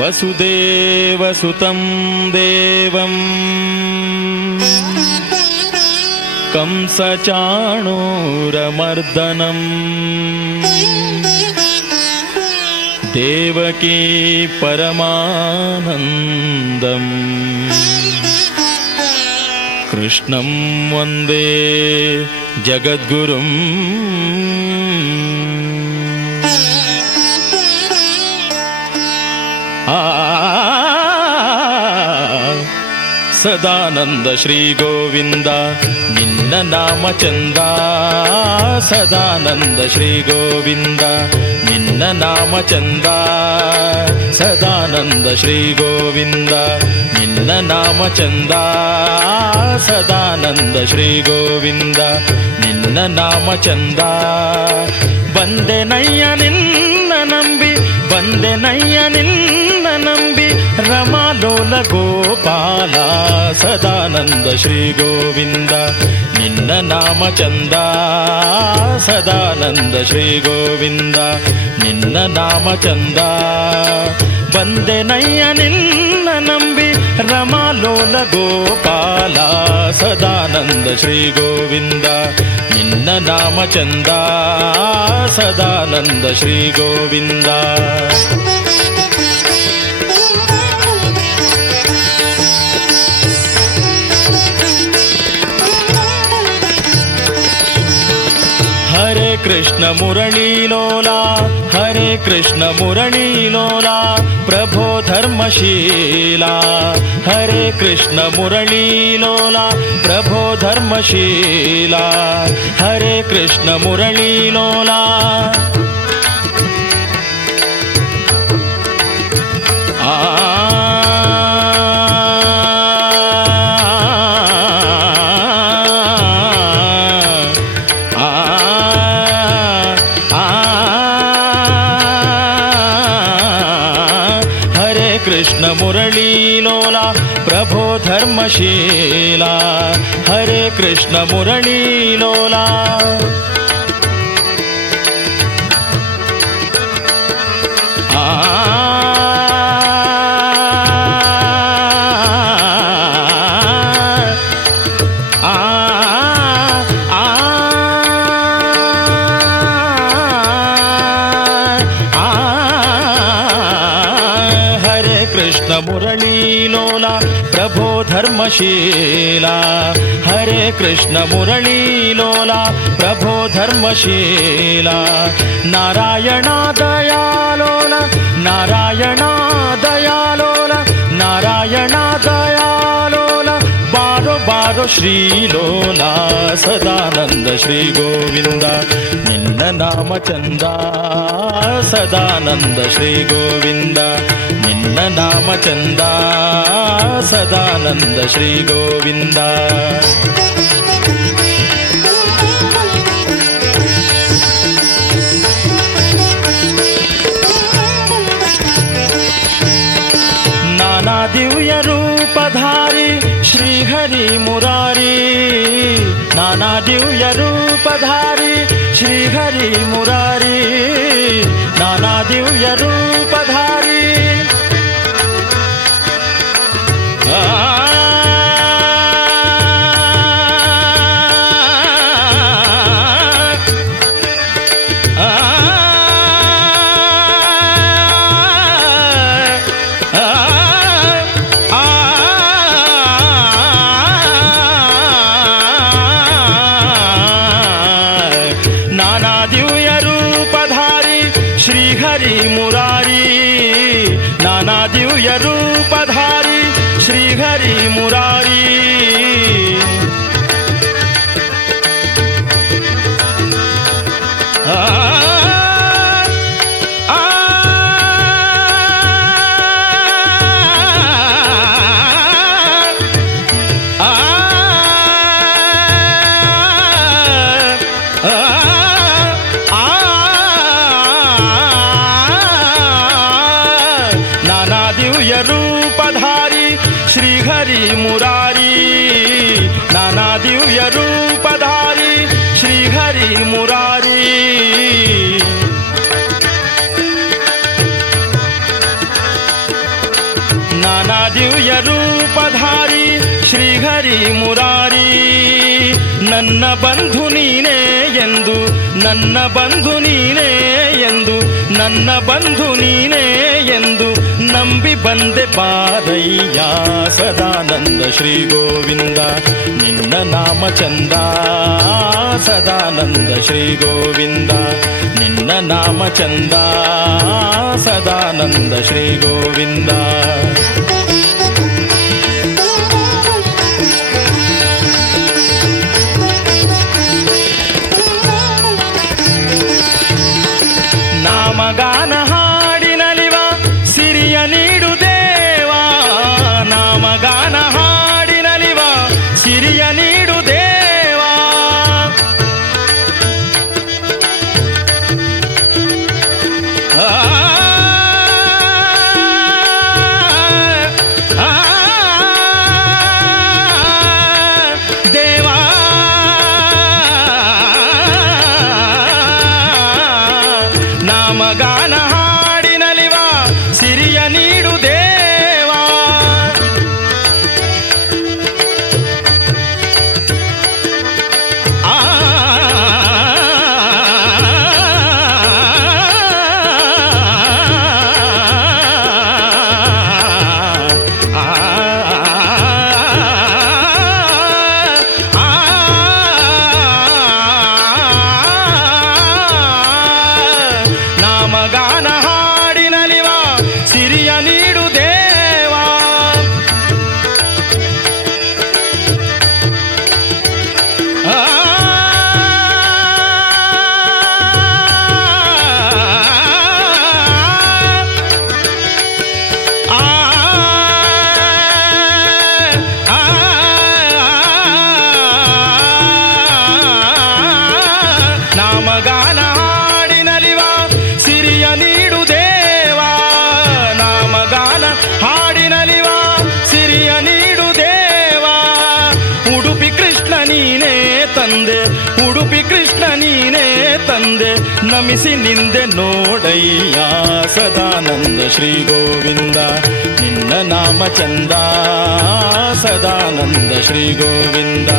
ವಸುದೇವಸುತಂ ದೇವಂ ಕಂಸಚಾಣೂರಮರ್ದನಂ ದೇವಕೀ ಪರಮಾನಂದಂ ಕೃಷ್ಣಂ ವಂದೇ ಜಗದ್ಗುರುಂ ಸದಾನಂದ ಶ್ರೀ ಗೋವಿಂದ ನಿನ್ನ ನಾಮ ಚಂದ. ಸದಾನಂದ ಶ್ರೀ ಗೋವಿಂದ ನಿನ್ನ ನಾಮ ಚಂದ. ಸದಾನಂದ ಶ್ರೀ ಗೋವಿಂದ ನಿನ್ನ ನಾಮ ಚಂದ. ಸದಾನಂದ ಶ್ರೀ ಗೋವಿಂದ ನಿನ್ನ ನಾಮ ಚಂದ. ಬಂದೆನಯ್ಯ ನಿನ್ನ ನಂಬಿ, ಬಂದೆನಯ್ಯ ನಿನ್ನ ನಂಬಿ, ರಮಾಲೋಲ ಗೋಪಾಲ. ಸದಾನಂದ ಶ್ರೀ ಗೋವಿಂದ ನಿನ್ನ ನಾಮ ಚಂದ. ಸದಾನಂದ ಶ್ರೀ ಗೋವಿಂದ ನಿನ್ನ ನಾಮ ಚಂದ. ಬಂದೆನಯ್ಯ ನಿನ್ನ ನಂಬಿ, ರಮಾಲೋಲ ಗೋಪಾಲ. ಸದಾನಂದ ಶ್ರೀ ಗೋವಿಂದ ನಿನ್ನ ನಾಮ ಚಂದ. ಸದಾನಂದ ಶ್ರೀ ಗೋವಿಂದ. ಹರೇ ಕೃಷ್ಣ ಮುರಳೀಲೋಲ, ಹರೇ ಕೃಷ್ಣ ಮುರಳೀಲೋಲ, ಪ್ರಭೋ ಧರ್ಮಶೀಲ. ಹರೇ ಕೃಷ್ಣ ಮುರಳೀಲೋಲ, ಪ್ರಭೋ ಧರ್ಮಶೀಲ. ಹರೇ ಕೃಷ್ಣ ಮುರಳೀಲೋಲ. ಕೃಷ್ಣ ಮುರಳೀಲೋಲ, ಪ್ರಭೋ ಧರ್ಮಶೀಲ. ಹರೇ ಕೃಷ್ಣ ಮುರಳೀಲೋಲ. ಕೃಷ್ಣ ಮುರಳೀಲೋಲ, ಪ್ರಭೋ ಧರ್ಮಶೀಲ. ಹರೇ ಕೃಷ್ಣ ಮುರಳೀಲೋಲ, ಪ್ರಭೋ ಧರ್ಮಶೀಲ. ನಾರಾಯಣ ದಯಾಲೋಲ, ನಾರಾಯಣ ದಯಾಲೋಲ, ನಾರಾಯಣ ದಯಾಲೋಲ, ಬಾರೋ ಬಾರೋ ಶ್ರೀಲೋಲ. ಸದಾನಂದ ಶ್ರೀ ಗೋವಿಂದ ನಿನ್ನ ನಾಮ ಚಂದ. ಸದಾನಂದ ಶ್ರೀ ಗೋವಿಂದ ನಿನ್ನ ನಾಮ ಚಂದ. ಸದಾನಂದ ಶ್ರೀ ಗೋವಿಂದ. ನಾನಾ ದಿವ್ಯ ರೂಪಧಾರಿ ಶ್ರೀಹರಿ ಮುರಾರಿ. ನಾನಾ ದಿವ್ಯ ರೂಪಧಾರಿ ಶ್ರೀಹರಿ ಮುರಾರಿ. ನಾನಾ ದಿವ್ಯ ರೂಪಧಾರಿ. ನಾನಾ ದಿವ್ಯ ರೂಪಧಾರಿ ಶ್ರೀಹರಿ ಮುರಾರಿ. ನಾನಾ ದಿವ್ಯ ರೂಪಧಾರಿ ಶ್ರೀಹರಿ ಮುರಾರಿ. ನಾನಾ ದಿವ್ಯ ರೂಪಧಾರಿ ಶ್ರೀಹರಿ ಮುರಾರಿ. ನಾನಾ ದಿವ್ಯ ರೂಪಧಾರಿ ಶ್ರೀಹರಿ ಮುರಾರಿ. ಅನಸೂಯ ರೂಪಧಾರಿ ಶ್ರೀಹರಿ ಮುರಾರಿ ನನ್ನ ಬಂಧು ನೀನೇ ಎಂದು ನನ್ನ ಬಂಧು ನೀನೇ ಎಂದು ನನ್ನ ಬಂಧು ನೀನೇ ಎಂದು ನಂಬಿ ಬಂದೆ ಬಾರಯ್ಯ ಸದಾನಂದ ಶ್ರೀ ಗೋವಿಂದ ನಿನ್ನ ನಾಮ ಚಂದ ಸದಾನಂದ ಶ್ರೀ ಗೋವಿಂದ ನಿನ್ನ ನಾಮ ಚಂದ ಸದಾನಂದ ಶ್ರೀ ಗೋವಿಂದ ನಾಮಗಾನ ಹಾಡಿನಲಿವ ಸಿರಿಯ ನೀಡು ದೇವಾ ನಾಮಗಾನ ಹಾಡಿನಲಿವ ಸಿರಿಯ ನೀಡು ದೇವಾ ದೇವಾ ನಾಮಗಾನ ಹಾಡಿನಲಿವ ಸಿರಿಯ ನೀಡು ದೇವಾ ನಾಮಗಾನ ಹಾಡಿನಲಿವ ಸಿರಿಯ ನೀಡು ದೇವಾ ನಾಮಗಾನ ಹಾಡಿನಲಿವ ಸಿರಿಯ ನೀಡು ದೇವಾ ನಾಮಗಾನ ಹಾಡಿನಲಿವ ಸಿರಿಯ ನೀಡು ದೇವಾ ಉಡುಪಿ ಕೃಷ್ಣ ನೀನೇ ತಂದೆ ಉಡುಪಿ ಕೃಷ್ಣ ನೀನೇ ತಂದೆ ನಮಿಸಿ ನಿಂದೆ ನೋಡಯ್ಯ ಸದಾನಂದ ಶ್ರೀ ಗೋವಿಂದ ನಿನ್ನ ನಾಮ ಚಂದ ಸದಾನಂದ ಶ್ರೀ ಗೋವಿಂದ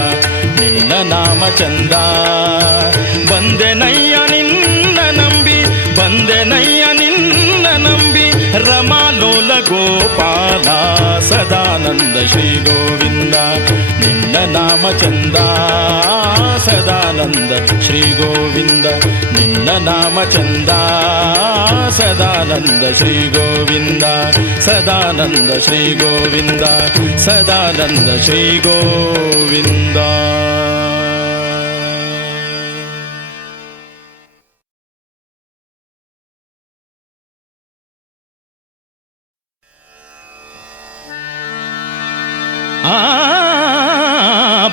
ನಿನ್ನ ನಾಮ ಚಂದ ಬಂದೆ ನಯ್ಯ ನಿನ್ನ ನಂಬಿ ಬಂದೆ ನಯ್ಯ ನಿನ್ನ ನಂಬಿ ರಮಾಲೋಲ ಗೋಪಾಲ ಸದಾನಂದ ಶ್ರೀ ಗೋವಿಂದ ನಿನ್ನ ನಾಮ ಚಂದ ಸದಾನಂದ ಶ್ರೀ ಗೋವಿಂದ ನಿನ್ನ ನಾಮ ಚಂದ ಸದಾನಂದ ಶ್ರೀ ಗೋವಿಂದ ಸದಾನಂದ ಶ್ರೀ ಗೋವಿಂದ ಸದಾನಂದ ಶ್ರೀ ಗೋವಿಂದ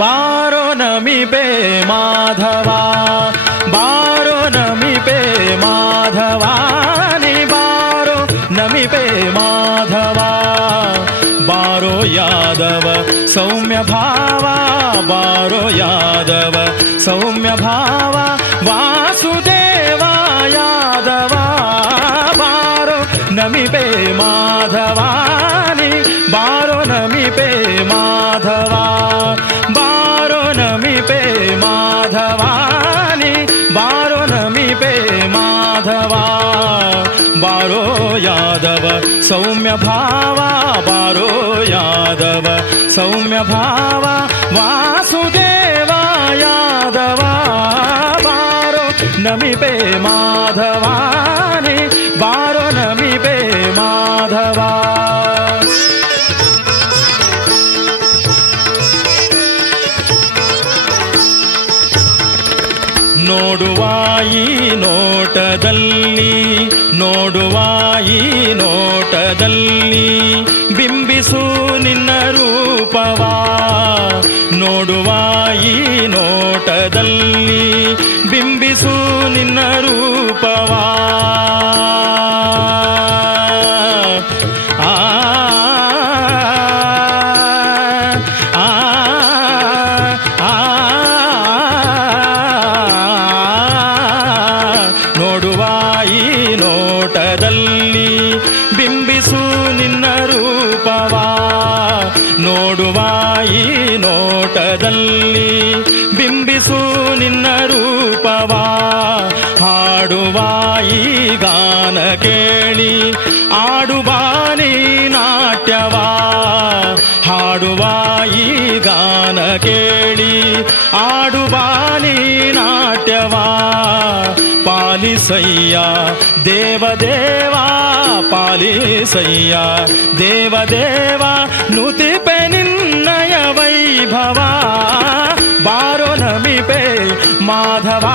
ಬಾರೋ ನಮಿಪೆ ಮಾಧವ ಬಾರೋ ನಮಿಪೆ ಮಾಧವ ನೀ ಬಾರೋ ನಮಿಪೆ ಮಾಧವ ಬಾರೋ ಯಾದವ ಸೌಮ್ಯ ಭಾವ ಬಾರೋ ಯಾದವ ಸೌಮ್ಯ ಭಾವ ವಾಸುದೇವ ಯಾದವ ಬಾರೋ ನಮಿಪೆ ಮಾಧವ ನೀ ಬಾರೋ ನಮಿಪೆ ಮಾಧವ ಬಾರೋ ನಮಿಪೆ ಮಾಧವ ನೀ ಬಾರೋ ನಮಿಪೆ ಮಾಧವ ಬಾರೋ ಯಾದವ ಸೌಮ್ಯ ಭಾವ ಬಾರೋ ಯಾದವ ಸೌಮ್ಯ ಭಾವ ವಾಸುದೇವ ಯಾದವ ಬಾರೋ ನಮಿಪೆ ಮಾಧವ ನೀ ಬಾರೋ ನಮಿಪೆ ಮಾಧವ ನೋಡುವ ಈ ನೋಟದಲ್ಲಿ ನೋಡುವ ಈ ನೋಟದಲ್ಲಿ ಬಿಂಬಿಸು ನಿನ್ನ ರೂಪವ ನೋಡುವ ಈ ನೋಟದಲ್ಲಿ ಬಿಂಬಿಸು ನಿನ್ನ ರೂಪವ ನೋಡುವ ಈ ನೋಟದಲ್ಲಿ ಬಿಂಬಿಸು ನಿನ್ನ ರೂಪವ ನೋಡುವ ಈ ನೋಟದಲ್ಲಿ ಬಿಂಬಿಸು ನಿನ್ನ ರೂಪವಾ, ಹಾಡುವ ಈ ಗಾನ ಕೇಳಿ ಆಡುವ ನೀ ನಾಟ್ಯವಾ, ಹಾಡುವ ಈ ಗಾನ ಕೇಳಿ ಆಡುವ ನೀ ನಾಟ್ಯವಾ. ಪಾಲಿಸಯ್ಯ ದೇವದೇವ ಪಾಲಿಸಯ್ಯ ದೇವದೇವ ನುತಿಪೆ ನಿನ್ನಯ ವೈಭವ. ಬಾರೋ ನಮಿಪೆ ಮಾಧವ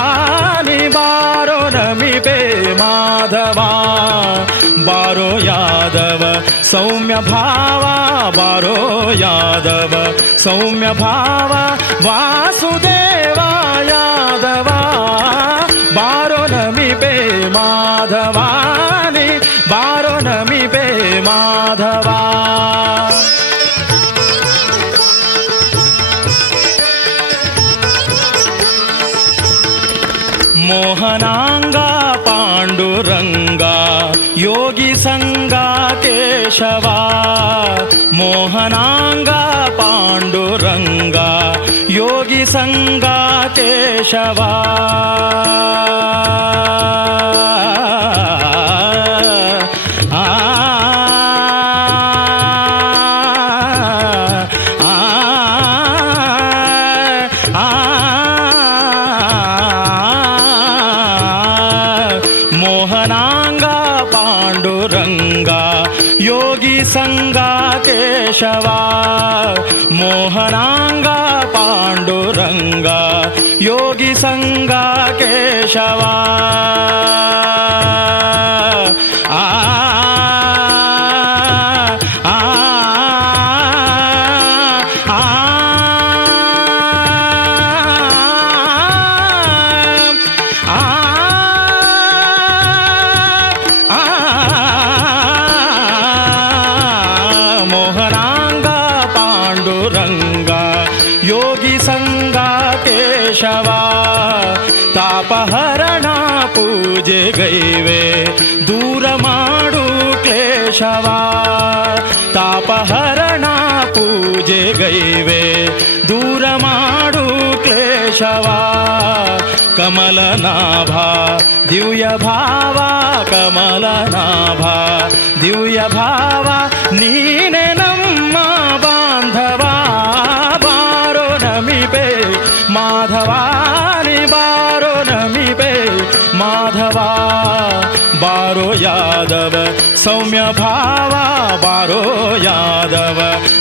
ನಿ ಬಾರೋ ನಮಿಪೆ ಮಾಧವ. ಬಾರೋ ಯಾದವ ಸೌಮ್ಯ ಭಾವ ಬಾರೋ ಯಾದವ ಸೌಮ್ಯ ಭಾವ. ವಾಸುದೇವ ಯಾದವ ಬಾರೋ ನಮಿಪೆ ಮಾಧವಾನಿ ಬಾರೋ ನಮಿಪೆ ಮಾಧವ. ಮೋಹನಾಂಗ ಪಾಂಡುರಂಗ ಯೋಗಿ ಸಂಗ ಕೇಶವ. ಮೋಹನಾಂಗ ಪಾಂಡುರಂಗ ಯೋಗಿ ಸಂಗ ಕೇಶವ. ಮೋಹನಾಂಗ ಪಾಂಡುರಂಗ ಯೋಗಿ ಸಂಗ ಕೇಶವ. ಮೋಹನಾಂಗ ಪಾಂಡುರಂಗ ಯೋಗಿ ಸಂಗ ಕೇಶವ. ಆ ಮೋಹನಾಂಗ ಪಾಂಡುರಂಗ ಯೋಗಿ ಸಂಗ ಕೇಶವ. ತಾಪಹರಣ ಪೂಜೆಗೈವೆ ದೂರ ಮಾಡು ಕ್ಲೇಶವ. ತಾಪಹರಣ ಪೂಜೆಗೈವೆ ದೂರ ಮಾಡು ಕ್ಲೇಶವ. ಕಮಲನಾಭ ದಿವ್ಯ ಭಾವ ಕಮಲನಾಭ ದಿವ್ಯ ಭಾವ. ನೀನೆ ನಮ್ಮ ಬಾಂಧವ ಬಾರೋ ನಮಿಪೆ ಮಾಧವ ನಿ ಬಾರೋ ನಮಿಪೆ ಮಾಧವ. ಬಾರೋ ಯಾದವ ಸೌಮ್ಯ ಭಾವ ಬಾರೋ ಯಾದವ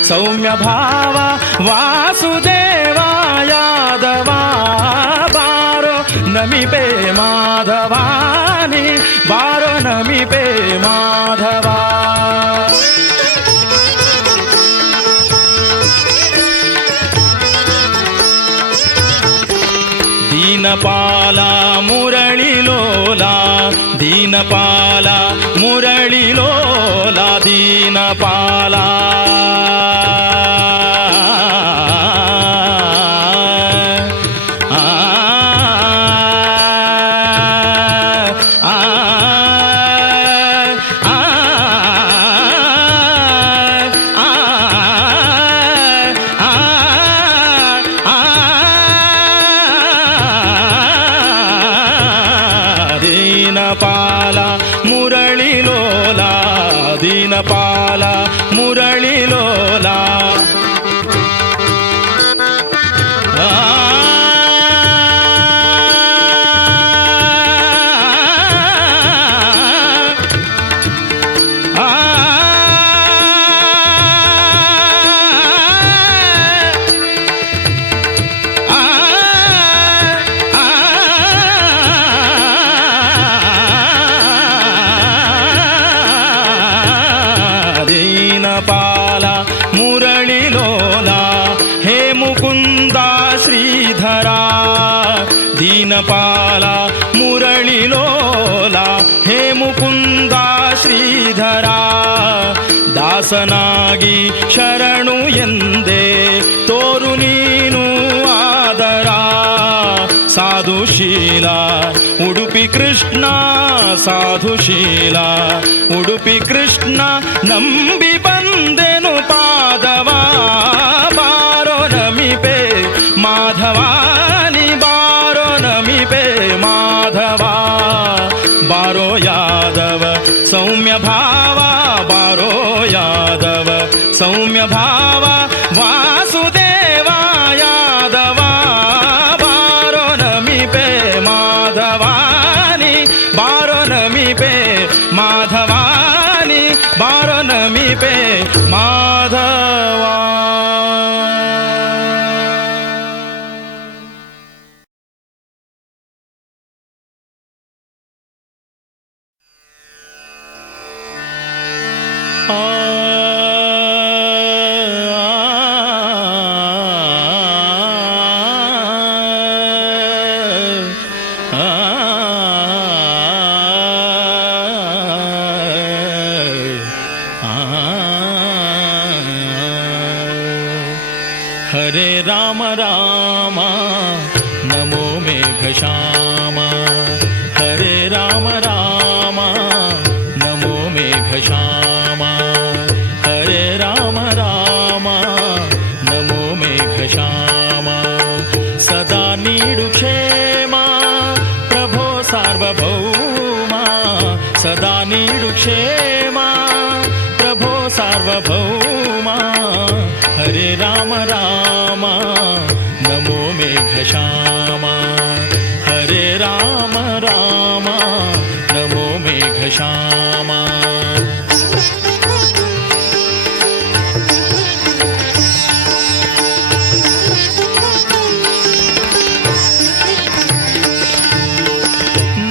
ಸೌಮ್ಯ ಭಾವ. ವಾಸುದೇವ ಯಾದವ ಬಾರೋ ನಮಿಪೆ ಮಾಧವಾನಿ ಬಾರೋ ನಮಿಪೆ ಮಾಧವ. ದೀನಪಾಲ ಮುರಳಿಲೋಲ ದೀನಪಾಲ ಮುರಳಿಲೋಲ ದೀನಪಾಲ. ದೀನಪಾಲ ಮುರಳಿಲೋಲ ದೀನಪಾಲ ಮುರಳಿಲೋಲ. ದೀನಪಾಲ ಮುರಳಿಲೋಲ ಹೇ ಮುಕುಂದ ಶ್ರೀಧರ. ದೀನಪಾಲ ಮುರಳಿಲೋಲ ಹೇ ಮುಕುಂದ ಶ್ರೀಧರ. ದಾಸನಾಗಿ ಶರಣು ಎಂದೇ ತೋರು ನೀನು ಆದರ. ಸಾಧುಶೀಲ ಉಡುಪಿ ಕೃಷ್ಣ ಸಾಧುಶೀಲ ಉಡುಪಿ ಕೃಷ್ಣ. ನಂಬಿ ಬಂದೆನು ಪಾದವ ಬಾರೋ ಯಾದವ ಸೌಮ್ಯ ಭಾವ ಬಾರೋ ಯಾದವ ಸೌಮ್ಯ ಭಾವ ವಾಸುದೇವ ಯಾದವ ಬಾರೋ ನಮಿಪೆ ಮಾಧವಾನಿ ಬಾರೋ ನಮಿಪೆ ಮಾಧವಾನಿ ಬಾರೋ ನಮಿಪೆ ಮಾಧವ. हरे राम राम नमो मेघश्याम हरे राम राम नमो मेघश्याम हरे राम राम नमो मेघश्याम सदा नीडु क्षेम प्रभो सार्वभौम सदा नीडु क्षेम प्रभो सार्वभौम हरे राम राम नमो मेघश्याम हरे राम राम नमो मेघश्याम.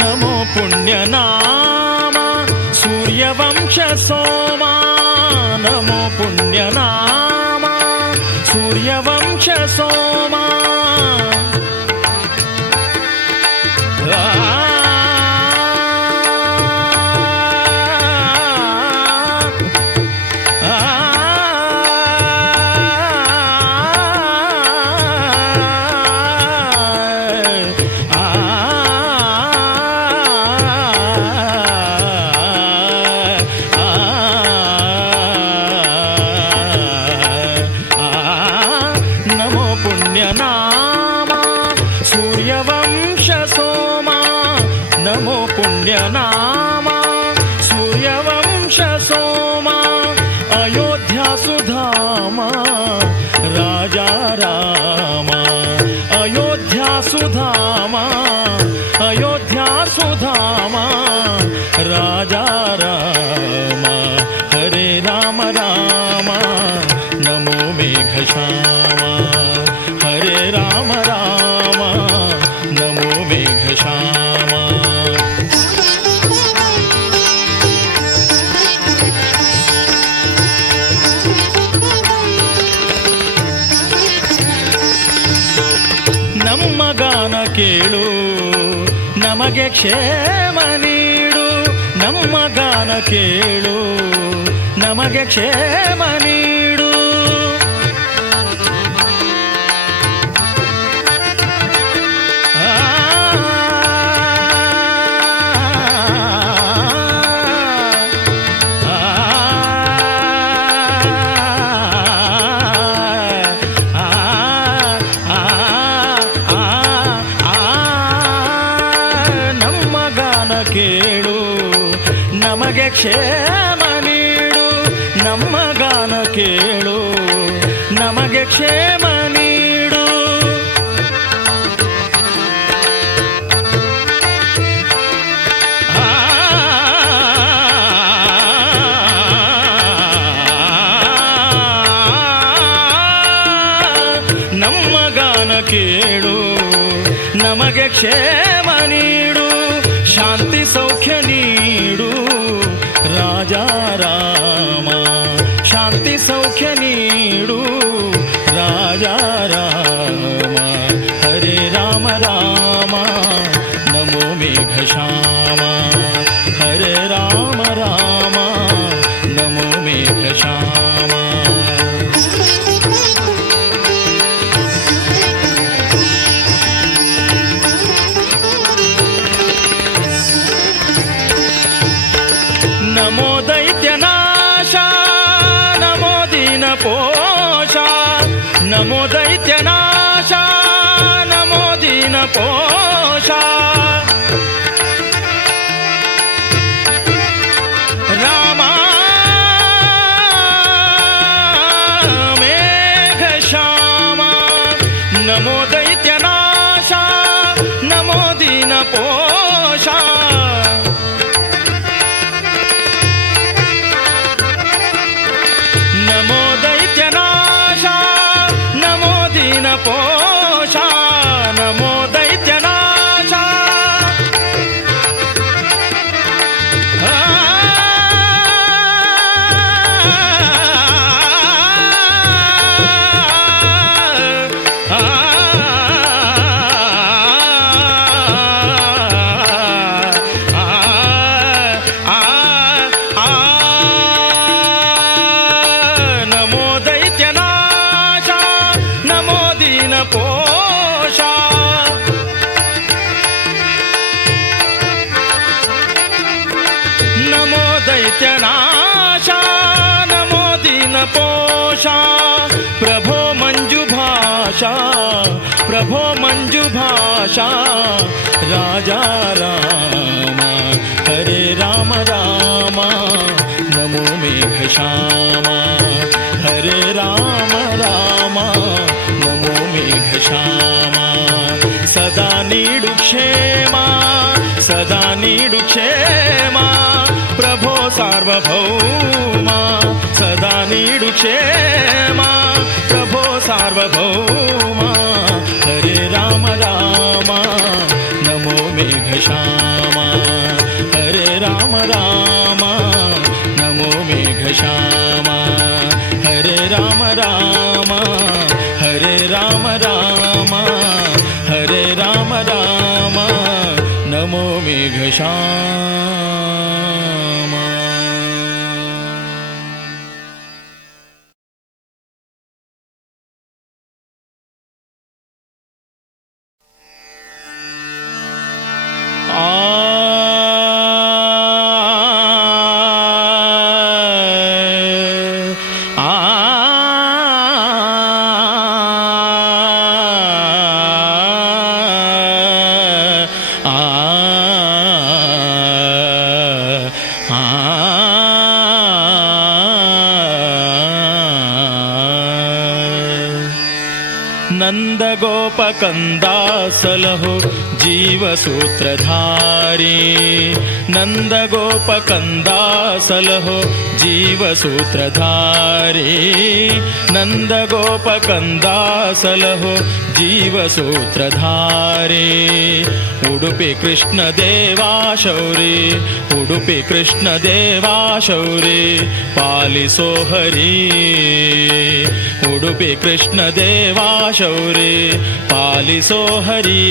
नमो पुण्यनाम सूर्यवंश सोमा नमो पुण्यनाम सूर्यवंश सोमा पुण्यनाम सूर्यवंश सोमा नमो पुण्यनाम सूर्यवंश सोमा अयोध्या सुधामा राजा राम अयोध्या सुधामा अयोध्या सुधामा राजा राम हरे राम राम नमो मेघश्याम हरे राम राम नमो मेघश्याम. ನಮ್ಮ ಗಾನ ಕೇಳು ನಮಗೆ ಕ್ಷೇಮ ನೀಡು ನಮ್ಮ ಗಾನ ಕೇಳು ನಮಗೆ ಕ್ಷೇಮ ನೀಡು ಕೇಳು ನಮಗೆ ಕ್ಷೇಮ ನೀಡು ನಮ್ಮ ಗಾನ ಕೇಳು ನಮಗೆ ಕ್ಷೇಮ ನೀಡು. ನಮ್ಮ ಗಾನ ಕೇಳು ನಮಗೆ ಕ್ಷೇಮ ನೀಡು ಶಾಂತಿ ಸೌಖ್ಯ ನೀಡು ರಾಜಾ ರಾಮ ಶಾಂತಿ ಸೌಖ್ಯ ನೀಡು ರಾಜಾ ರಾಮ ಹರೆ ರಾಮ ರಾಮ ನಮೋ ಮೇಘಶ್ಯಾಮ ಹರೆ ರಾಮ ರಾಮ ನಮೋ ಮೇಘಶ್ಯಾಮ. दैत्यनाशा नमो दीनपोषा प्रभो मञ्जुभाषा प्रभो मञ्जुभाषा राजा राम हरे राम राम नमो मेघश्यामा हरे राम राम नमो मेघश्यामा सदा नीडु क्षेमा सदा नीडु क्षेमा प्रभो सार्वभौमा सदा नीडु क्षेमा प्रभो सार्वभौमा हरे राम राम नमो मेघश्यामा हरे राम राम नमो मेघश्यामा हरे राम राम हरे राम राम हरे राम राम नमो मेघश्यामा। नंदगोपकंदा सलहो जीवसूत्रधारी नंदगोपकंदा सलहो जीवसूत्रधारी नंदगोपकंदा सलहो जीवसूत्रधारी उडुपि कृष्ण देवा शौरी उडुपि कृष्ण देवा शौरी पालिसो हरी उडुपि कृष्ण देवा शौरी पालिसो हरी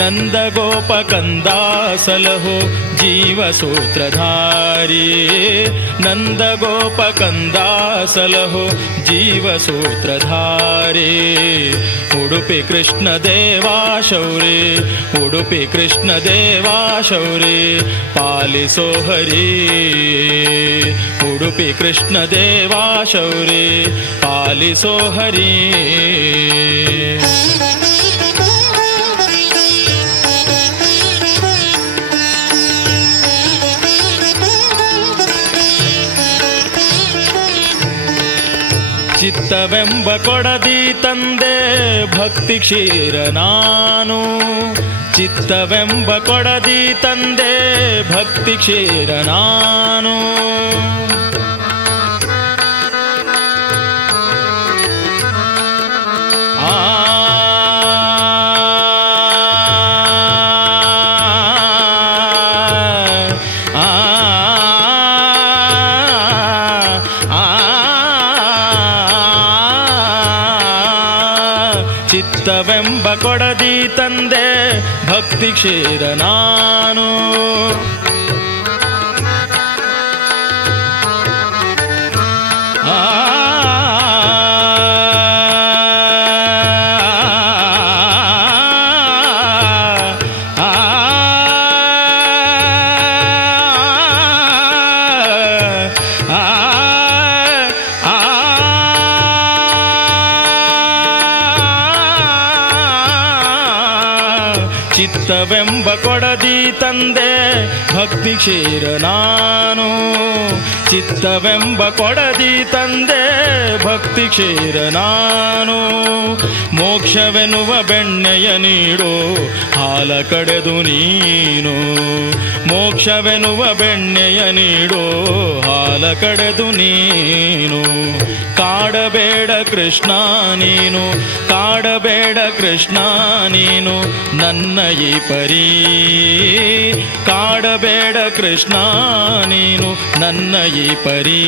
नंदगोपकंदा सलहो जीवसूत्रधारी नंदगोपकंदा सलहो जीवसूत्रधारी उडुपि कृष्ण देवा शौरी उडुपि कृष्ण देवा शौरी पालिसो हरी उडुपि कृष्ण देवा शौरी पालिसो हरी ಚಿತ್ತವೆಂಬ ಕೊಡದಿ ತಂದೆ ಭಕ್ತಿ ಕ್ಷೀರ ನಾನು ಚಿತ್ತವೆಂಬ ಕೊಡದಿ ತಂದೆ ಭಕ್ತಿ ಕ್ಷೀರ ನಾನು ಚಿತ್ತವೆಂಬ ಕೊಡದಿ ತಂದೆ ಭಕ್ತಿ ಕ್ಷೀರ ನಾನು ಚಿತ್ತವೆಂಬ ಕೊಡದಿ ತಂದೆ ಭಕ್ತಿ ಕ್ಷೀರ ನಾನು ಚಿತ್ತವೆಂಬ ಕೊಡದಿ ತಂದೆ ಭಕ್ತಿ ಕ್ಷೀರ ನಾನು ಮೋಕ್ಷವೆನ್ನುವ ಬೆಣ್ಣೆಯ ನೀಡೋ ಹಾಲ ಕಡೆದು ನೀನು ಮೋಕ್ಷವೆನ್ನುವ ಬೆಣ್ಣೆಯ ನೀಡೋ ಹಾಲ ಕಡೆದು ನೀನು ಕಾಡಬೇಡ ಕೃಷ್ಣ ನೀನು ಕಾಡಬೇಡ ಕೃಷ್ಣ ನೀನು ನನ್ನ ಈ ಪರಿ ಕಾಡಬೇಡ ಕೃಷ್ಣ ನೀನು ನನ್ನ ಈ ಪರಿ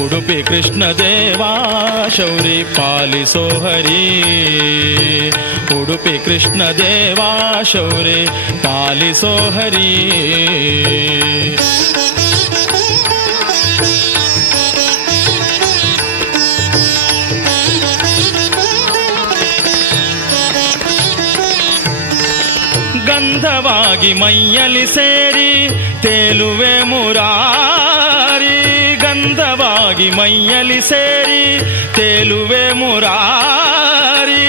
ಉಡುಪಿ ಕೃಷ್ಣ ದೇವಾ ಶೌರಿ ಪಾಲಿಸೋ ಹರಿ ಉಡುಪಿ ಕೃಷ್ಣ ದೇವಾ ಶೌರಿ ಪಾಲಿಸೋ ಹರಿ ಗಂಧ ಗಂಧವಾಗಿ ಮೈಯಲಿ ಸೇರಿ ತೇಲುವೆ ಮುರಾರಿ, ಗಂಧವಾಗಿ ಮೈಯಲಿ ಸೇರಿ ತೇಲುವೆ ಮುರಾರಿ.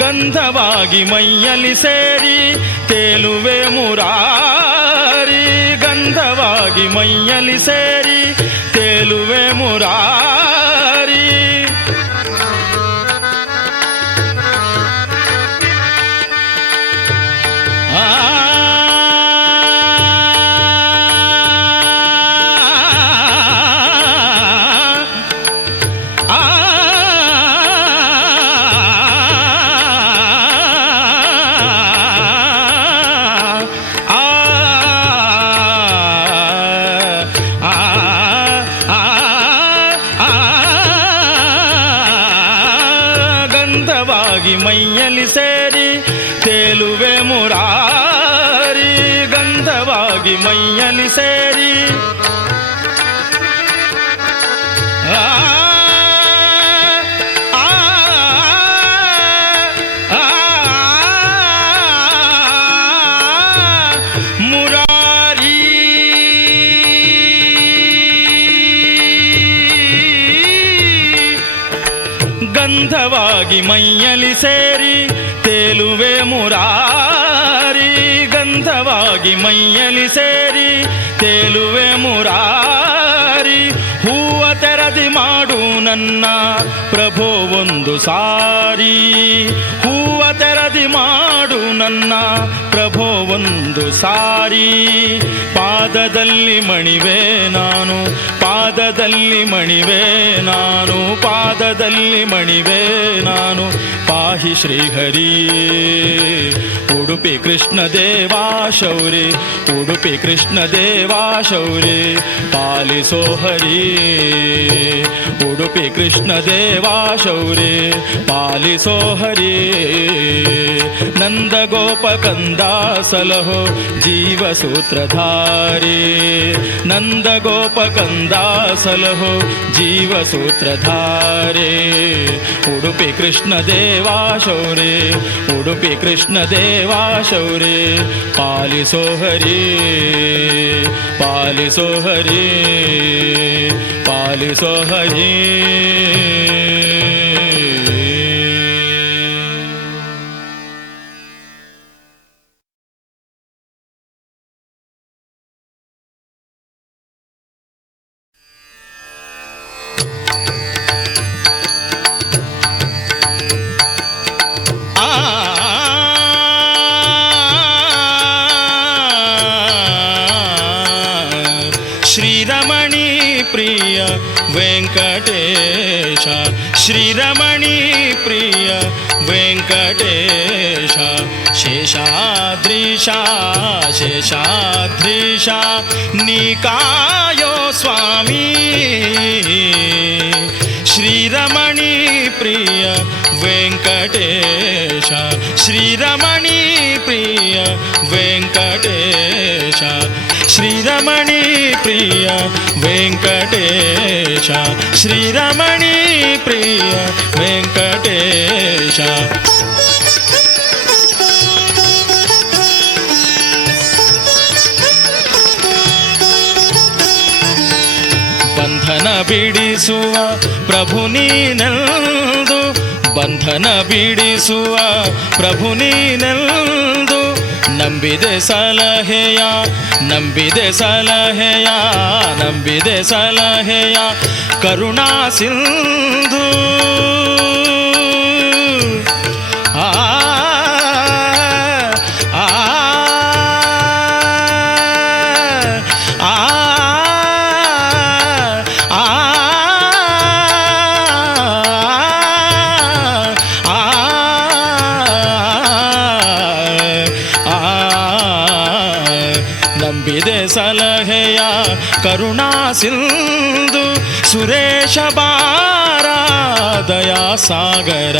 ಗಂಧವಾಗಿ ಮೈಯಲಿ ಸೇರಿ ತೇಲುವೆ ಮುರಾರಿ, ಗಂಧವಾಗಿ ಮೈಯಲಿ ಸೇರಿ ತೇಲುವೆ ಮುರಾರಿ. ಗಂಧವಾಗಿ ಮೈಯಲಿ ಸೇರಿ ತೇಲುವೆ ಮುರಾರಿ, ಗಂಧವಾಗಿ ಮೈಯಲಿ ಸೇರಿ. ಮುರಾರಿ ಗಂಧವಾಗಿ ಮೈಯಲಿ ಸೇರಿ ತೇಲುವೆ ಮುರಾರಿ, ಗಂಧವಾಗಿ ಮೈಯಲಿ ಸೇರಿ ತೇಲುವೆ ಮುರಾರಿ. ಹೂವ ತೆರದಿ ಮಾಡು ನನ್ನ ಪ್ರಭೋ ಒಂದು ಸಾರಿ, ಹೂವ ತೆರದಿ ಮಾಡು ನನ್ನ ಪ್ರಭೋ ಒಂದು ಸಾರಿ. ಪಾದದಲ್ಲಿ ಮಣಿವೆ ನಾನು, ಪಾದದಲ್ಲಿ ಮಣಿವೆ ನಾನು, ಪಾದದಲ್ಲಿ ಮಣಿವೆ ನಾನು. ಪಾಹಿ ಶ್ರೀಹರಿ ಉಡುಪಿ ಕೃಷ್ಣ ದೇವಾ ಶೌರಿ, ಉಡುಪಿ ಕೃಷ್ಣ ದೇವಾ ಶೌರಿ ಪಾಲಿಸೋ ಹರಿ. ಉಡುಪಿ ಕೃಷ್ಣ ದೇವಾ ಶೌರಿ ಪಾಲಿಸೋ ಹರಿ. ನಂದ ಗೋಪ ಕಂದ ಸಲಹೋ ಜೀವ ಸೂತ್ರಧಾರಿ, ನಂದ ಗೋಪ ಕಂದ ಸಲಹೋ ಜೀವ ಸೂತ್ರಧಾರಿ. ಉಡುಪಿ ಕೃಷ್ಣ ದೇವಾ ಶೌರಿ, ಉಡುಪಿ ಕೃಷ್ಣ ದೇವಾ ಶೌರಿ ಪಾಲಿಸೋ ಹರಿ, ಪಾಲಿಸೋ ಹರಿ, ಪಾಲಿಸೋ ಹರಿ. ಶ್ರೀರಮಣಿ ಪ್ರಿಯ ವೆಂಕಟೇಶ, ಶ್ರೀರಮಣಿ ಪ್ರಿಯ ವೆಂಕಟೇಶ. ಶೇಷಾದ್ರೀಶ ಶೇಷಾದ್ರೀಶ ನೀ ಕಾಯೋ ಸ್ವಾಮಿ. ಶ್ರೀರಮಣಿ ಪ್ರಿಯ ವೆಂಕಟೇಶ, ಶ್ರೀರಮಣಿ ಪ್ರಿಯ ವೆಂಕಟೇಶ. ಶ್ರೀರಮಣಿ ಪ್ರಿಯ ವೆಂಕಟೇಶ, ಶ್ರೀರಮಣಿ ಪ್ರಿಯ ವೆಂಕಟೇಶ. ಬಂಧನ ಬಿಡಿಸುವ ಪ್ರಭು ನೀನೆಂದು, ಬಂಧನ ಬಿಡಿಸುವ ಪ್ರಭು ನೀನೆಂದು ನಂಬಿದೆ ಸಲಹೆಯ, ನಂಬಿದೆ ಸಲಹೆಯ, ನಂಬಿದೆ ಸಲಹೆಯ ಕರುಣಾ ಸಿಂಧು. ಆ ಆ ಆ ಕರುಣಾ ಸಿಂಧು ಸುರೇಶ ಬಾರ ದಯಾ ಸಾಗರ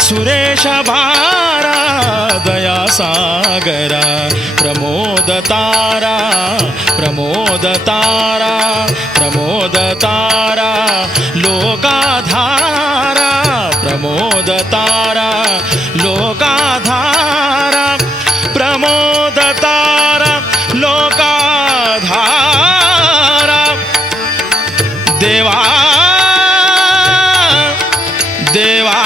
ಸುರೇಶ ಬಾರ ದಯಾ ಸಾಗರ ಪ್ರಮೋದ ತಾರ ಪ್ರಮೋದ ತಾರ ಪ್ರಮೋದ ತಾರ ಲೋಕಾಧಾರ ಪ್ರಮೋದ ತಾರ ಲೋಕಾಧಾರ ಪ್ರಮೋದ ತಾರ ಲೋಕಾಧಾರ ದೇವಾ ದೇವಾ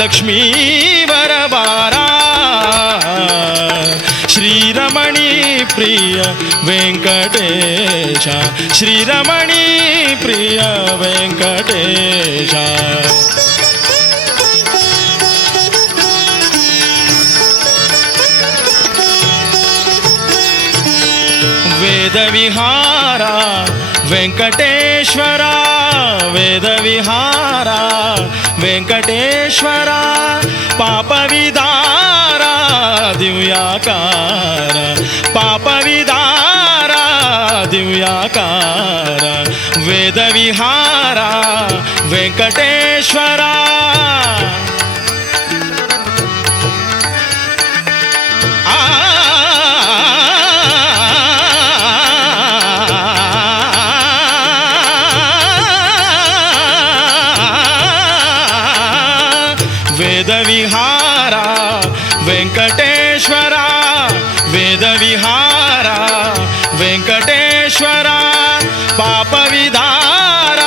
ಲಕ್ಷ್ಮೀವರ ಬಾರ ಶ್ರೀರಮಣಿ ಪ್ರಿಯ ವೆಂಕಟೇಶ ಶ್ರೀರಮಣಿ ಪ್ರಿಯ ವೆಂಕಟೇಶ ವೇದ ವಿಹಾರ ವೆಂಕಟೇಶ್ವರ ವೇದ ವಿಹಾರ ವೆಂಕಟೇಶ್ವರ ಪಾಪ ವಿದಾರ ದಿವ್ಯಾಕಾರ ಪಾಪ ವಿದಾರ ದಿವ್ಯಾಕಾರ ವೇದ ವಿಹಾರ ವೆಂಕಟೇಶ್ವರ ವೇದ ವಿಹಾರ ವೆಂಕಟೇಶ್ವರ ವೇದ ವಿಹಾರ ವೆಂಕಟೇಶ್ವರ ಪಾಪ ವಿದಾರ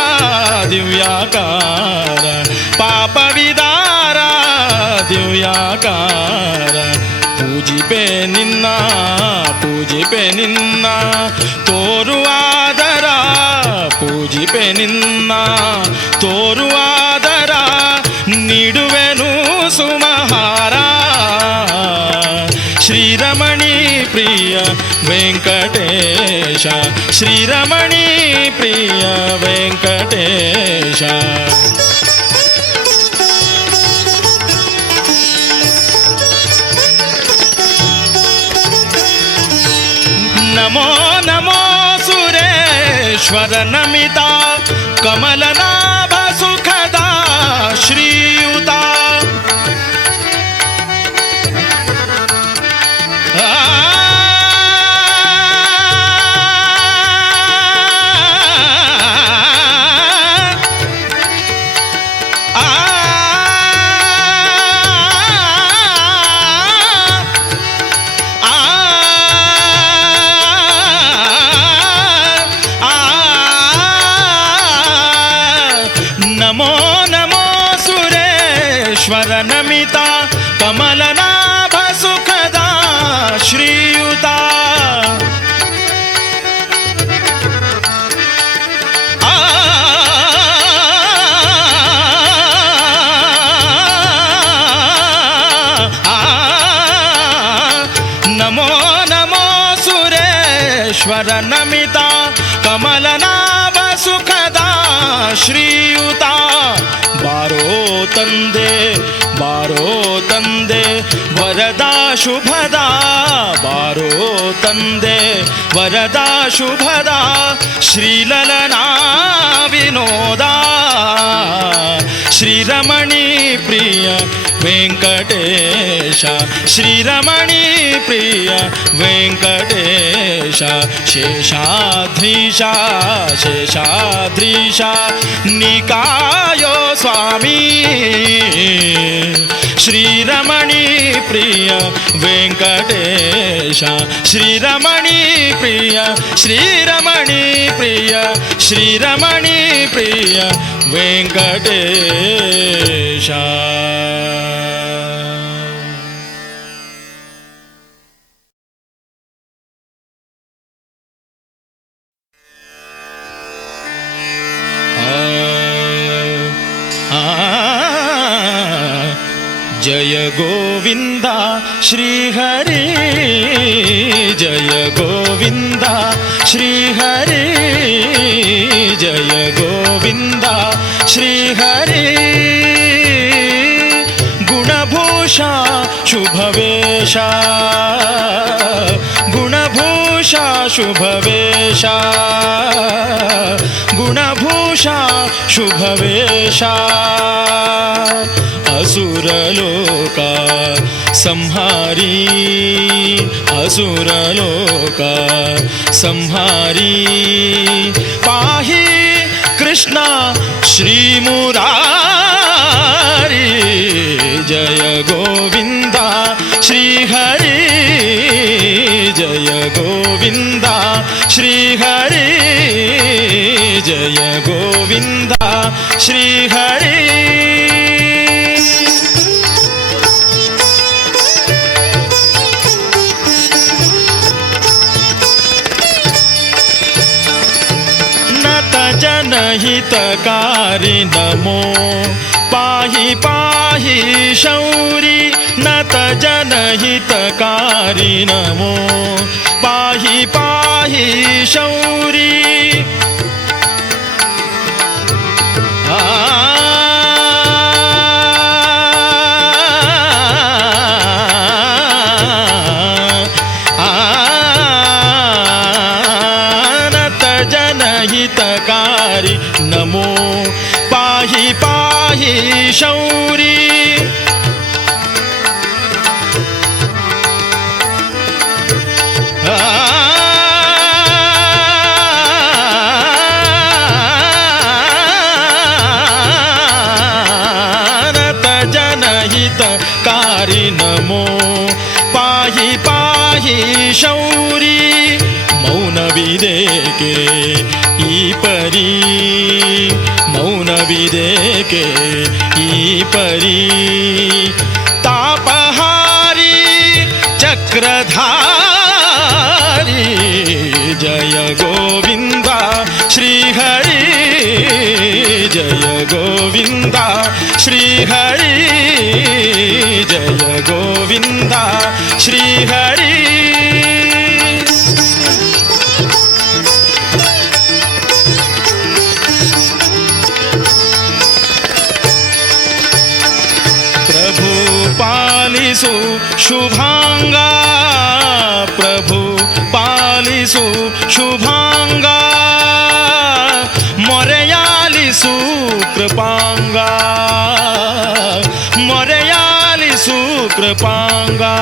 ದಿವ್ಯಾಕಾರ ಪಾಪ ವಿದಾರ ದಿವ್ಯಾಕಾರ ಪೂಜಿಪೆ ನಿನ್ನ ತೋರುವಾದರ ಪೂಜಿಪೆ ನಿನ್ನ ತೋರುವಾದರ ನೀಡುವೆನು ಸುಮಹಾರ ಶ್ರೀರಮಣಿ ಪ್ರಿಯ ವೆಂಕಟೇಶ ಶ್ರೀರಮಣಿ ಪ್ರಿಯ ವೆಂಕಟೇಶ ನಮೋ ನಮೋ ಸುರೇಶ್ವರ ನಮಿತ ಕಮಲನಾಭ ಸುಖದ ಶ್ರೀಯುತ ನಮೋ ನಮೋ ಸುರೇಶ್ವರ ನಮಿತ ಕಮಲನಾಭ ಸುಖದ ಶ್ರೀಯುತ ನಮೋ ನಮೋ ಸುರೇಶ್ವರ ನಮಿತ ಕಮಲನಾಭ ಸುಖದ ಶ್ರೀಯುತ ಬಾರೋ ತಂದೆ ವರದ ಶುಭದ ಬಾರೋ ತಂದೆ ವರದ ಶುಭದ ಶ್ರೀಲಲನಾ ವಿನೋದ ಶ್ರೀರಮಣಿ ಪ್ರಿಯ ವೆಂಕಟೇಶ ಶ್ರೀರಮಣಿ ಪ್ರಿಯ ವೆಂಕಟೇಶ ಶೇಷಾದ್ರೀಶ ನಿಕಾಯೋ ಸ್ವಾಮಿ ಶ್ರೀರಮಣಿ ಪ್ರಿಯ ವೆಂಕಟೇಶ ಶ್ರೀರಮಣಿ ಪ್ರಿಯ ಶ್ರೀರಮಣಿ ಪ್ರಿಯ ಶ್ರೀರಮಣಿ ಪ್ರಿಯ ವೆಂಕಟೇಶ जय गोविंद श्रीहरी जय गोविंद श्रीहरी जय गोविंद श्रीहरी गुणभूषा शुभवेशा गुणभूषा शुभवेशा गुणभूषा शुभवेशा असुरलोका संहारी असुरलोका संहारी पाहि कृष्णा श्रीमुरारी जय गोविंद श्रीहरि जय गोविंद श्रीहरि जय गोविंद श्रीहरि जनहितकारी नमो पाहि पाहि शौरी नत जनहितकारी नमो पाहि पाहि शौरी हितकारी नमो पाहि पाहि शौरी नत जनहितकारी नमो पाहि पाहि शौरी मौन विदेके परी मौन विदेके परी तापहारी चक्रधारी जय गोविंद श्रीहरि जय गोविंद श्रीहरि जय गोविंद श्रीहरि पालिसु शुभांगा प्रभु पालिसु शुभांगा मोरयालिसु कृपांगा मोरयालिसु कृपांगा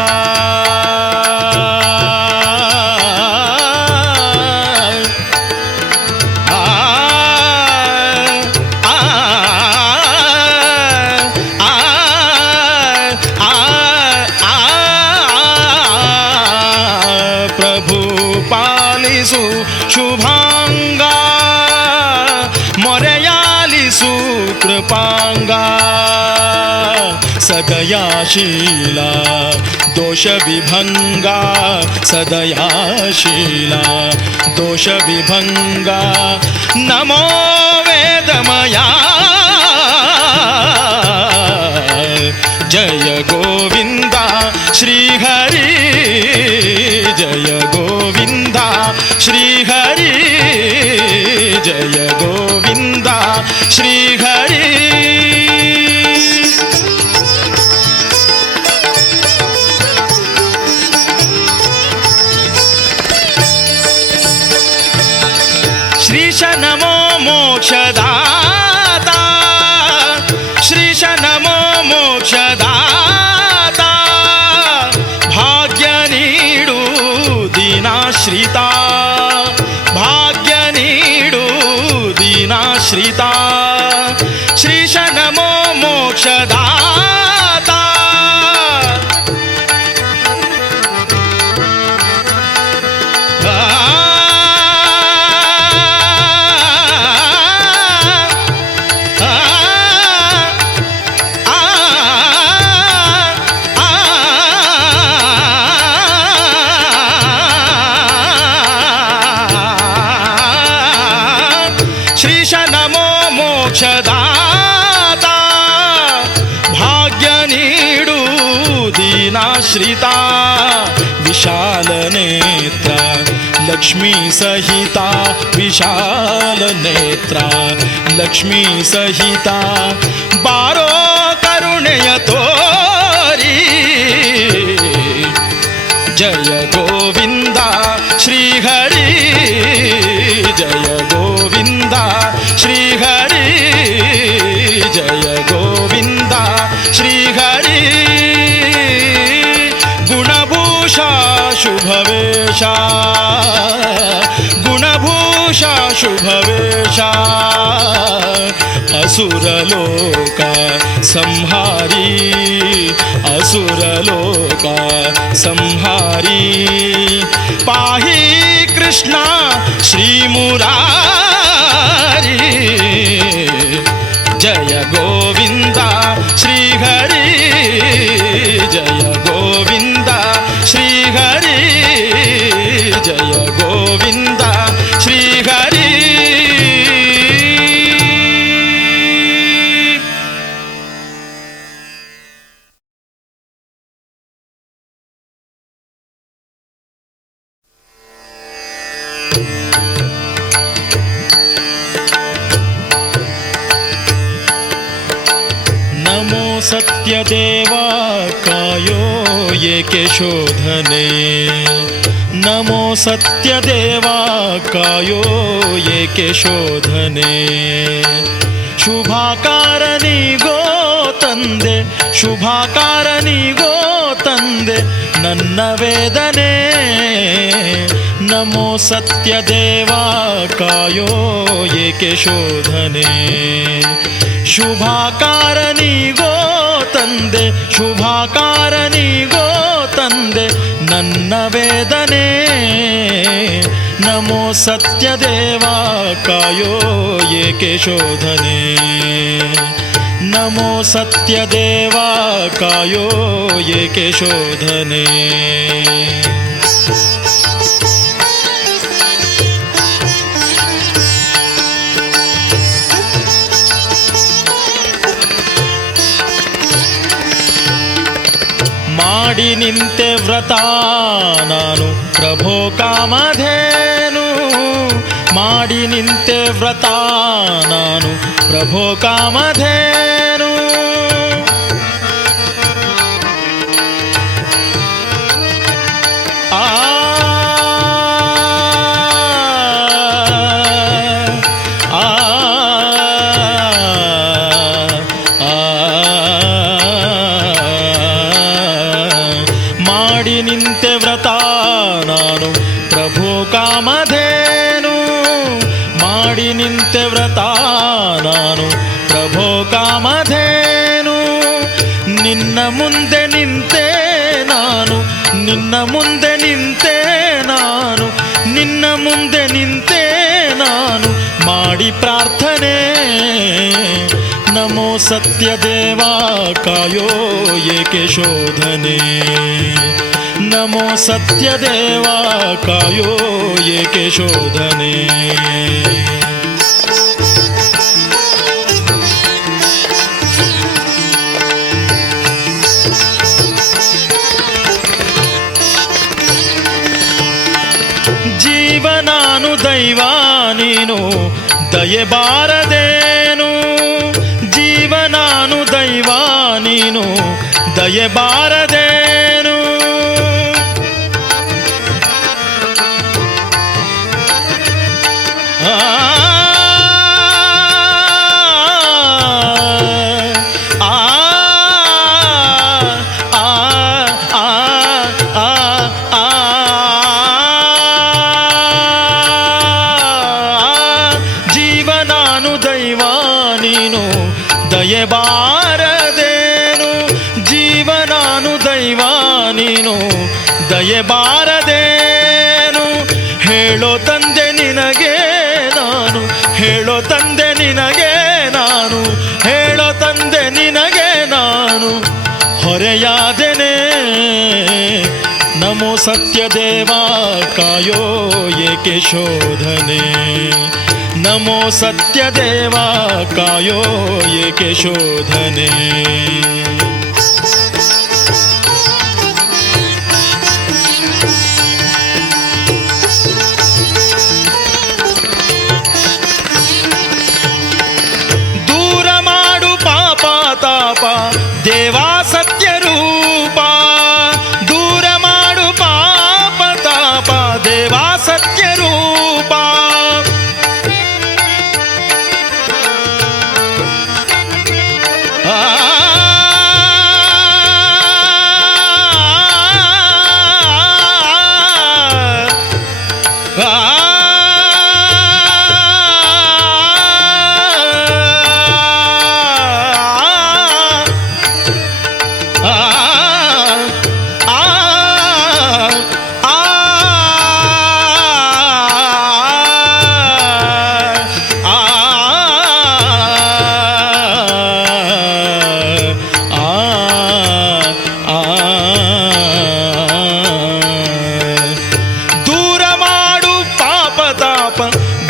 शुभांगा मोरयालिसु कृपांगा सदयाशीला दोष विभंगा सदयाशीला दोष विभंगा नमो वेदमया जय गोविंद श्रीहरि जय गोविंद श्रीहरि जय गोविंद श्रीहरि श्रीश नमो मोक्षदाता श्रीश नमो मोक्षदाता भाग्य नीडु दीनाश्रिता भाग्य नीडु दीनाश्रिता श्रीश नमो मोक्षदाता श्रीश नमो मोक्षदाता भाग्य नीडु श्रिता विशालनेत्रा लक्ष्मी सहिता विशालनेत्रा लक्ष्मी सहिता बारो करुणेय तोरी जय गोविंद श्रीहरि जय गोविंद श्रीहरि जय गोविंद श्रीहरि गुणभूषा शुभवेशा गुणभूषा शुभवेशा असुरलोका संहारी असुरलोका संहारी पाहि कृष्णा श्रीमुरारी जय गोविंद श्रीहरि जय गोविंद श्रीहरि जय गोविंद श्रीहरि सत्यदेवा कायो ये केशोधने नमो सत्यदेवा कायो ये केशोधने शुभाकारनी गो ತಂದೆ ಶುಭಾಕಾರನಿ ಗೋ ತಂದೆ ನನ್ನ ವೇದನೆ ನಮೋ ಸತ್ಯದೇವ ಕಾಯೋ ಏಕೆ ಶೋಧನೆ ಶುಭಾಕಾರನಿ ಗೋ ತಂದೆ ಶುಭಾಕಾರನಿ ಗೋ ತಂದೆ ನನ್ನ ವೇದನೆ ನಮೋ ಸತ್ಯದೇವ ಕಾಯೋ ಏಕೆ ಶೋಧನೆ ನಮೋ ಸತ್ಯದೇವ ಕಾಯೋ ಏಕೆ ಶೋಧನೆ ಮಾಡಿ ನಿಂತೆ ವ್ರತ ನಾನು ಪ್ರಭೋ ಕಾಮಧೇನು ಮಾಡಿ ನಿಂತೆ ವ್ರತ ನಾನು ಪ್ರಭೋ ಕಾಮಧೇನು ಆ ಮಾಡಿ ನಿಂತೆ ವ್ರತ ನಾನು ಪ್ರಭು ಕಾಮಧೇನು ಮಾಡಿ ನಿಂತೆ ವ್ರತ ನಾನು ಪ್ರಭು ಕಾಮಧೇನು ನಿನ್ನ ಮುಂದೆ ನಿಂತೆ ನಾನು ನಿನ್ನ ಮುಂದೆ ನಿಂತೆ ನಾನು ನಿನ್ನ ಮುಂದೆ ನಿಂತೆ ನಾನು ಮಾಡಿ ಪ್ರಾರ್ಥನೆ ನಮೋ ಸತ್ಯದೇವ ಕಾಯೋ ಏಕೆ ಶೋಧನೆ ನಮೋ ಸತ್ಯದೇವ ಕಾಯೋ ಏಕೆ ಶೋಧನೆ ಜೀವನಾನು ದೈವ ನೀನು ದಯೆ ಬಾರದೇನು ಜೀವನಾನು ದೈವ ನೀನು ದಯೆ ಬಾರದೇನು ಆ ಜೀವನಾನು ದೈವ ನೀನು ದಯೆ ಬಾರದೇನು ಜೀವನಾನು ದೈವ ನೀನು ದಯೆ ಬಾರದೇನು ಹೇಳೋ ತಂದೆ ನಿನಗೆ ನಾನು ಹೇಳೋ ತಂದೆ ನಿನಗೆ ನಾನು ಹೇಳೋ ತಂದೆ ನಿನಗೆ ನಾನು ಹೊರೆಯಾದೆನೆ ನಮೋ ಸತ್ಯದೇವ ಕಾಯೋ ಏಕೆ ಶೋಧನೆ ನಮೋ ಸತ್ಯದೇವ ಕಾಯೋ ಏಕೆ ಶೋಧನೆ ತಾಪ ದೇವಾ ಸತ್ಯ ರೂಪ ದೂರ ಮಾಡು ಪಾಪ ತಾಪ ದೇವಾ ಸತ್ಯ ರೂಪ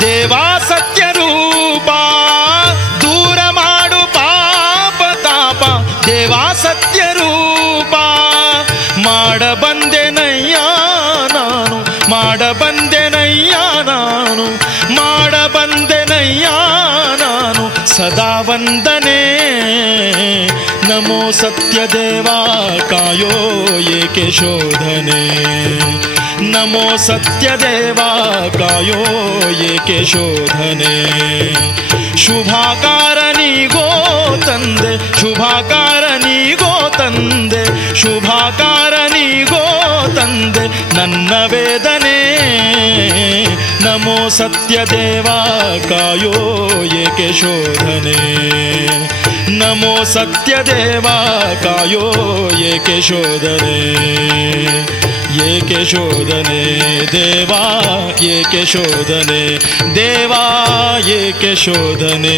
ದೇವಾ ಸತ್ಯ ರೂಪ ದೂರ ಮಾಡು ಪಾಪ ತಾಪ ದೇವಾ ಸತ್ಯ ರೂಪ ಮಾಡಬಂದೆನಯ್ಯ ನಾನು ಮಾಡಬಂದೆನಯ್ಯ ನಾನು ಮಾಡಬಂದೆನಯ್ಯ ನಾನು ಸದಾ ವಂದನೆ ನಮೋ ಸತ್ಯ ದೇವಾ ಕಾಯೋ ಏಕೆ ಶೋಧನೆ ನಮೋ ಸತ್ಯ ದೇವಾ ಕಾಯೋ ಏಕೆ ಶೋಧನೆ ಶುಭಾಕಾರನಿಗೋ ತಂದೆ ಶುಭಾಕಾರನಿಗೋ ತಂದೆ ಶುಭಾಕಾರನಿಗೋ ತಂದೆ ನನ್ನ ವೇದನೆ ನಮೋ ಸತ್ಯ ದೇವಾ ಕಾಯೋ ಏಕೆ ಶೋಧನೆ ನಮೋ ಸತ್ಯ ದೇವಾ ಕಾಯೋ ಏಕೆ ಶೋಧನೆ ಏಕೆ ಶೋಧನೆ ದೇವಾ ಏಕೆ ಶೋಧನೆ ದೇವಾ ಏಕೆ ಶೋಧನೆ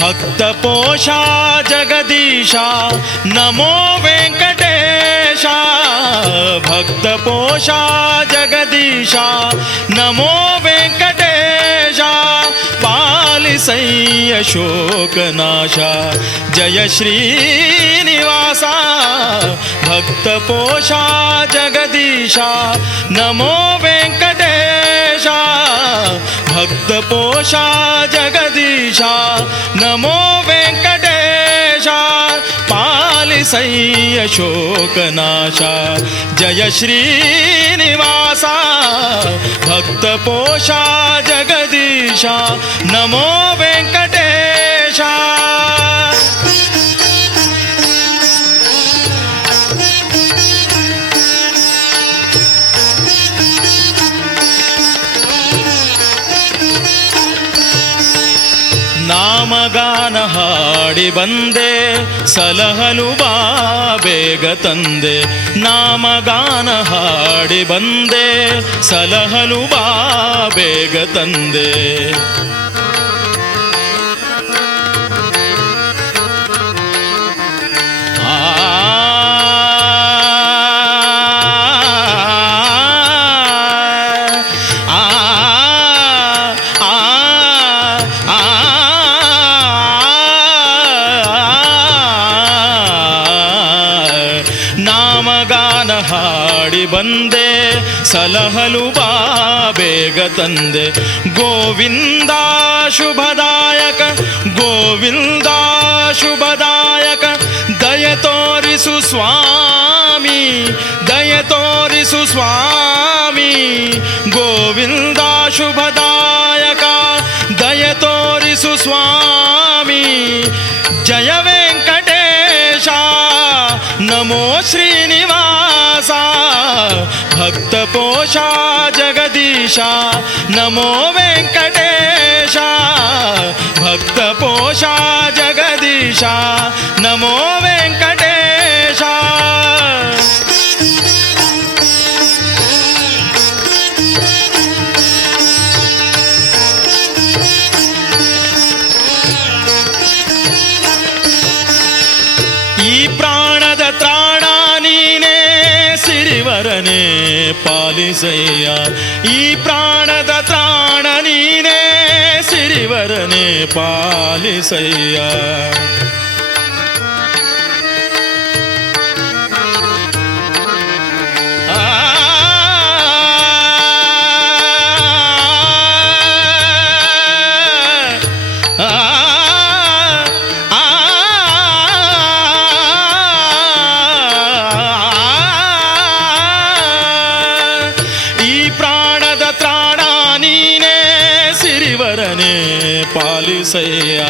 भक्तपोषा जगदीशा नमो वेंकटेशा भक्तपोषा जगदीशा नमो वेंकटेशा पालिसय्य शोकनाशा जय श्रीनिवासा भक्तपोषा जगदीशा नमो वेंकटेशा भक्तपोषा जगदीशा नमो वेंकटेशा पालिसय्य शोकनाशा जय श्रीनिवासा भक्तपोषा जगदीशा नमो वेंकटेशा ನಾಮಗಾನ ಹಾಡಿ ಬಂದೆ ಸಲಹಲು ಬಾ ಬೇಗ ತಂದೆ ನಾಮಗಾನ ಹಾಡಿ ಬಂದೆ ಸಲಹಲು ಬಾ ಬೇಗ ತಂದೆ ನಾಮಗಾನ ಹಾಡಿ ಬಂದೆ ಸಲಹಲು ಬಾ ಬೇಗ ತಂದೆ ಗೋವಿಂದ ಶುಭದಾಯಕ ಗೋವಿಂದ ಶುಭದಾಯಕ ದಯ ತೋರಿಸು ಸ್ವಾಮಿ ದಯ ತೋರಿಸು ಸ್ವಾಮಿ ಗೋವಿಂದ ಶುಭದಾಯಕ ದಯ ತೋರಿಸು ಸ್ವಾಮಿ ಜಯ ವೆಂಕಟೇಶ नमो श्रीनिवासा भक्तपोषा जगदीशा नमो वेंकटेशा भक्तपोषा जगदीशा नमो वेंकटेशा ಪಾಲಿಸಯ್ಯ. ಈ ಪ್ರಾಣದ ತ್ರಾಣ ನೀನೇ ಸಿರಿವರನೇ ಪಾಲಿಸಯ್ಯ. ಪಾಲಿಸಯ್ಯ.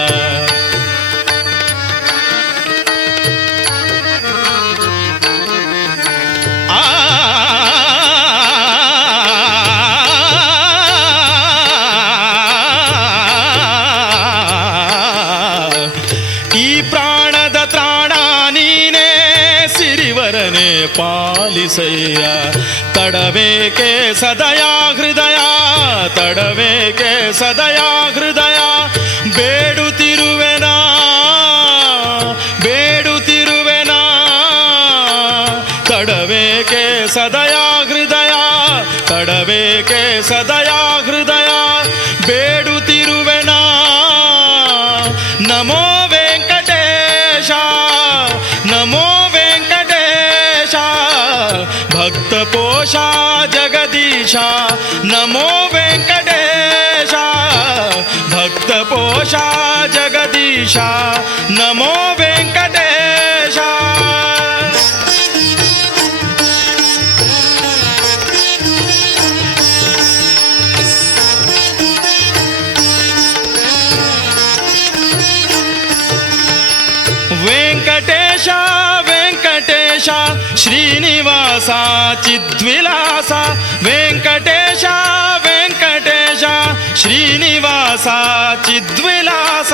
ಈ ಪ್ರಾಣದ ತ್ರಾಣ ನೀನೇ ಸಿರಿವರನೇ ಪಾಲಿಸಯ್ಯ. ತಡಬೇಕೆ ಸದಯಾ ಹೃದಯ, ತಡಬೇಕೆ ಸದಯಾ ಹೃದಯ, ಬೇಡುತ್ತಿರುವೆನಾ ಬೇಡುತ್ತಿರುವೆನಾ. ತಡಬೇಕೆ ಸದಯಾ ಹೃದಯ, ತಡಬೇಕೆ ಸದಯಾ ಹೃದಯ, ಬೇಡುತ್ತಿರುವೆನಾ. ನಮೋ ವೆಂಕಟೇಶ, ನಮೋ ವೆಂಕಟೇಶ, ಭಕ್ತ ಪೋಷ ಜಗದೀಶ. ನಮೋ ವೆಂಕಟೇಶ, ಭಕ್ತ ಪೋಷ ಜಗದೀಶ. ನಮೋ ವೆಂಕಟೇಶ. ವೆಂಕಟೇಶ ವೆಂಕಟೇಶ ಶ್ರೀನಿವಾಸ ಚಿದ್ವಿಲಾಸ. ವೆಂಕಟೇಶ ವೆಂಕಟೇಶ ಶ್ರೀನಿವಾಸ ಚಿದ್ವಿಲಾಸ.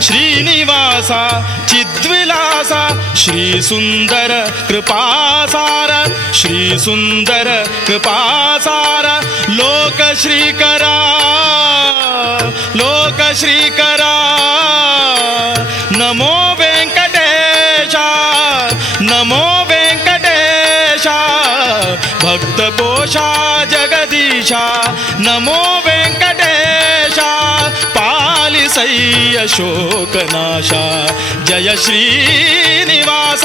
ಶ್ರೀನಿವಾಸ ಚಿದ್ವಿಲಾಸ ಶ್ರೀ ಸುಂದರ ಕೃಪಾಸಾರ, ಶ್ರೀ ಸುಂದರ ಕೃಪಾಸಾರ. ಲೋಕ ಶ್ರೀಕರ, ಲೋಕ ಶ್ರೀಕರ. ನಮೋ ವೆಂಕಟೇಶ, ನಮೋ ವೆಂಕಟೇಶ, ಭಕ್ತ ಪೋಷ ಜಗದೀಶ. ನಮೋ ವೆಂಕಟೇಶ, ಪಾಲಿಸಯ್ಯ ಶೋಕನಾಶ. ಜಯ ಶ್ರೀನಿವಾಸ,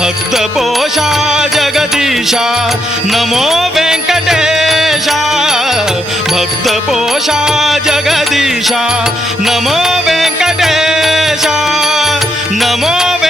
ಭಕ್ತ ಪೋಷ ಜಗದೀಶ. ನಮೋ ವೆಂಕಟೇಶ, ಭಕ್ತ ಪೋಷ ಜಗದೀಶ. ನಮೋ ವೆಂಕಟೇಶ, ನಮೋ